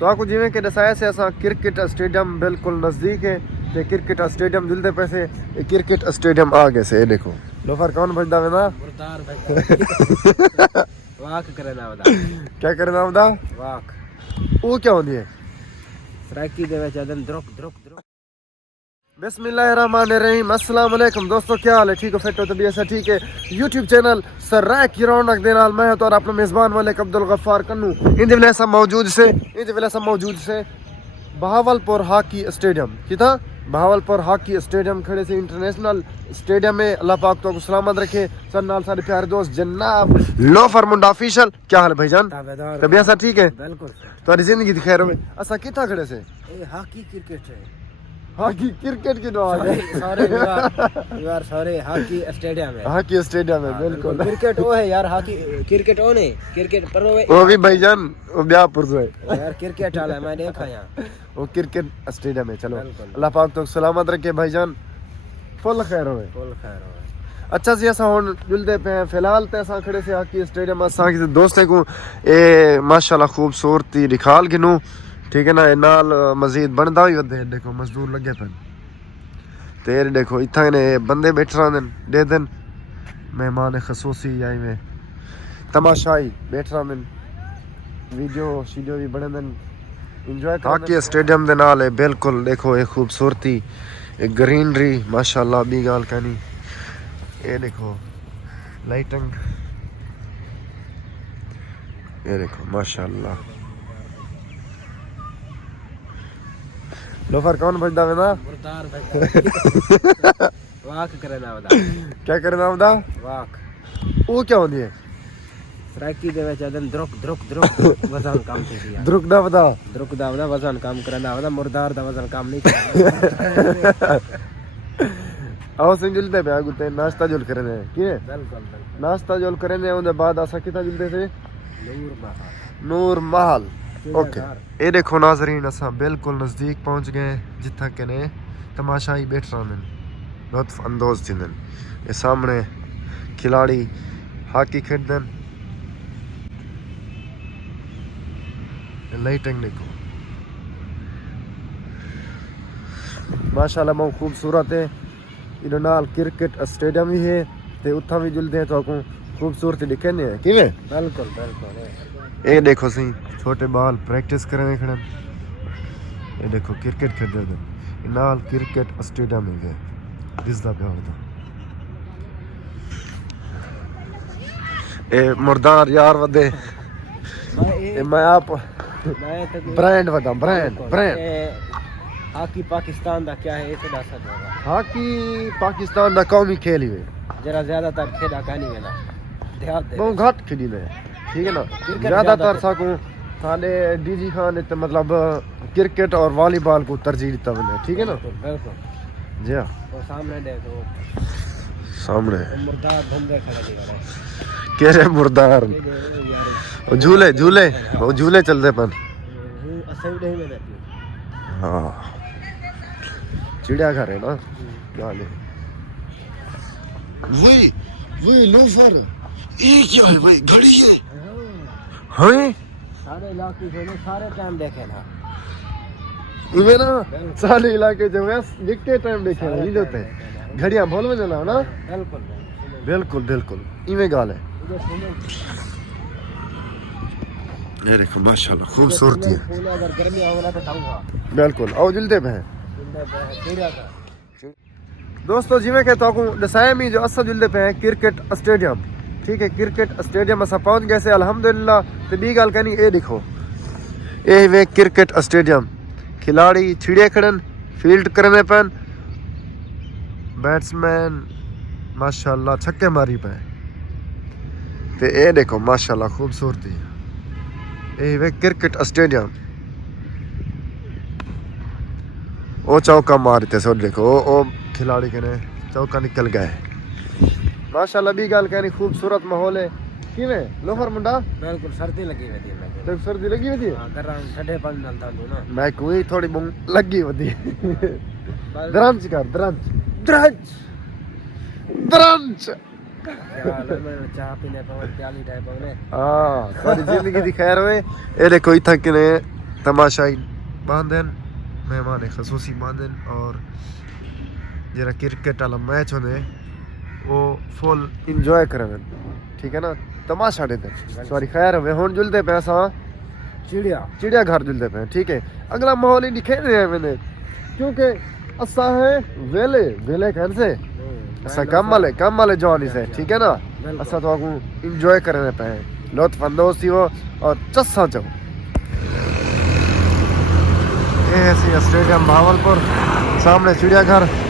तो आपको जिमें के दसाया से असा क्रिकेट स्टेडियम बिल्कुल नज़दीक है ते क्रिकेट स्टेडियम जुलते पैसे क्रिकेट स्टेडियम आगे से देखो लोफर कौन भजदा वेंदा मुर्दार भाई वाक करना वदा क्या करना होता वाक वो क्या होती है सराकी दे विच अदन द्रुक द्रुक द्रुक। बिस्मिल्लाहिर्रहमानिर्रहीम अस्सलाम वालेकुम दोस्तों, क्या हाल है? ठीक हो? फिट हो? तबीयत से ठीक है? यूट्यूब चैनल सराय की रौनक दे नाल मैं तो और अपना मेज़बान मलिक अब्दुल गफ्फार कन्नू इंदे वेले सब मौजूद से बहावलपुर हॉकी स्टेडियम किथा बहावलपुर हॉकी स्टेडियम खड़े से इंटरनेशनल स्टेडियम में अल्लाह पाक तो सलामत रखे। सर नाल सारे प्यारे दोस्त जनाब लोफर मुंडा ऑफिशियल। क्या हाल है भाईजान? तबीयत से ठीक है? बिल्कुल तुम्हारी जिंदगी दी खैर में असा किथा खड़े से ए हॉकी क्रिकेट है हॉकी क्रिकेट की नवाज है सारे यार सारे हॉकी स्टेडियम है हॉकी स्टेडियम है बिल्कुल क्रिकेट वो है यार हॉकी क्रिकेट वो नहीं क्रिकेट पर वो भी भाईजान वो ब्याहपुर से है यार क्रिकेट वाला है मैं देखा यहाँ वो क्रिकेट स्टेडियम है। चलो बिल्कुल। अल्लाह पाक तो सलामत रखे भाईजान, फुल खैर होवे। फुल खैर हो अच्छा सी असा हुन जुलदे पे हैं फिलहाल ते असा खड़े से हॉकी स्टेडियम असा किसी दोस्ते को ए माशाल्लाह खूबसूरती दिखाल गिनू, ठीक है ना। ए नाल मजीद बनदा ही वधे देखो मजदूर लगे पे तेरे देखो इथा ने बंदे बैठ रहे दे दिन मेहमान खसूसी आई में तमाशाई बैठ रहे वीडियो शीडियो भी बने दिन एंजॉय हॉकी स्टेडियम दे नाल है बिल्कुल। देखो ये खूबसूरती एक ग्रीनरी माशाल्लाह बी गाल कहनी ये देखो लाइटिंग ये देखो माशाल्लाह। लोफर कौन भजदा वेंदा मुर्दार भाई वाक करना वदा क्या करना होता वाक वो क्या होती है सराकी दे विच अदन द्रुक द्रुक द्रुक वजन काम थी यार द्रुक दा बता द्रुक दा वदा वजन काम करना वदा मुर्दार दा वजन काम नहीं करना आओ संजुलते पे आगु ते नाश्ता जुल करे ने की बिल्कुल नाश्ता जुल करे ने उनके बाद आसा किता जुलते से नूर महल नूर महल। ओके ये देखो नाजरीन असा बिल्कुल नज़दीक पहुंच गए जिथा के ने तमाशाई बैठ रहे हैं लुत्फ अंदोज थिंदन। ये सामने खिलाड़ी हॉकी खेडन लाइटिंग देखो माशाल्लाह बहुत खूबसूरत है। इधर नाल क्रिकेट स्टेडियम भी है ते उथा भी जुलते हैं तो आपको खूबसूरती दिखे नहीं है किवें बिल्कुल बिल्कुल ये देखो सी छोटे बाल प्रैक्टिस करने खड़े ये देखो क्रिकेट खेल रहे थे नाल क्रिकेट स्टेडियम है दिसदा पे होता ए मुर्दार यार वदे ए मैं आप ब्रांड वदा ब्रांड हॉकी पाकिस्तान दा क्या है इसे दस होगा हॉकी पाकिस्तान दा कौमी खेल ही है जरा ज्यादातर खेला कहानी में ना ध्यान दे बहुत घट खेली ने ठीक है ना। ज्यादातर साको थाने डीजी खान इतने मतलब क्रिकेट और वॉलीबॉल को तरजीह देता बने ठीक है ना बिल्कुल जी हाँ वो सामने देखो सामने मुर्दार बंदे खड़े दिख कह रहे मुर्दार यार झूले झूले वो झूले चलते पन असल नहीं में रहती हाँ चिड़ियाघर है ना क्या ले वही लोफर एक ही है भाई घड़ी है हैं सारे इलाके जो सारे टाइम देखे ना इवे ना सारे इलाके जो है दिखते टाइम देखे ना ये होते घड़ियां बोल में चला ना बिल्कुल बिल्कुल बिल्कुल इवे गाल है ये देखो माशाल्लाह खूबसूरती है अगर गर्मी आवेला तो खाऊंगा बिल्कुल आओ जल्दी पे दोस्तों जिमें कहता हूँ दसाया में जो असा जुलदे पे है क्रिकेट स्टेडियम ठीक है। क्रिकेट स्टेडियम असा पहुंच गए से अल्हम्दुलिल्लाह तो बी गाल कहनी ये देखो ये वे क्रिकेट स्टेडियम खिलाड़ी छिड़े खड़न फील्ड करने पैन बैट्समैन माशाल्लाह छक्के मारी पे ते ये देखो माशाल्लाह खूबसूरती ये वे क्रिकेट स्टेडियम ओ चौका मारते सो देखो ओ खिलाड़ी के ने चौका निकल गए माशाल्लाह भी गाल कहनी खूबसूरत माहौल है किवें लोफर मुंडा बिल्कुल सर्दी लगी हुई थी तो सर्दी लगी हुई थी हां कर रहा हूं ठंडे पानी डालता हूं ना मैं कोई थोड़ी लगी हुई द्रंच कर द्रंच द्रंच द्रंच यार मैं चाय पीने पर प्याली टाइप होने हां सारी जिंदगी दी खैर होए ए देखो इथा किने तमाशाई बांधन मेहमान खसूसी बांधन और जरा क्रिकेट वाला मैच होने वो फुल इंजॉय करन ठीक है ना तमाशा देते सॉरी खैर हमें हुन जुलते पे असा चिड़िया घर जुलते पे ठीक है अगला माहौल ही दिखे रहे मैंने क्योंकि असा है वेले वेले घर से असा कम वाले जवानी से ठीक है ना असा तो आपको इंजॉय करने पे लुत्फ अंदोज थी वो और चस्सा चो ये है स्टेडियम भावलपुर सामने चिड़ियाघर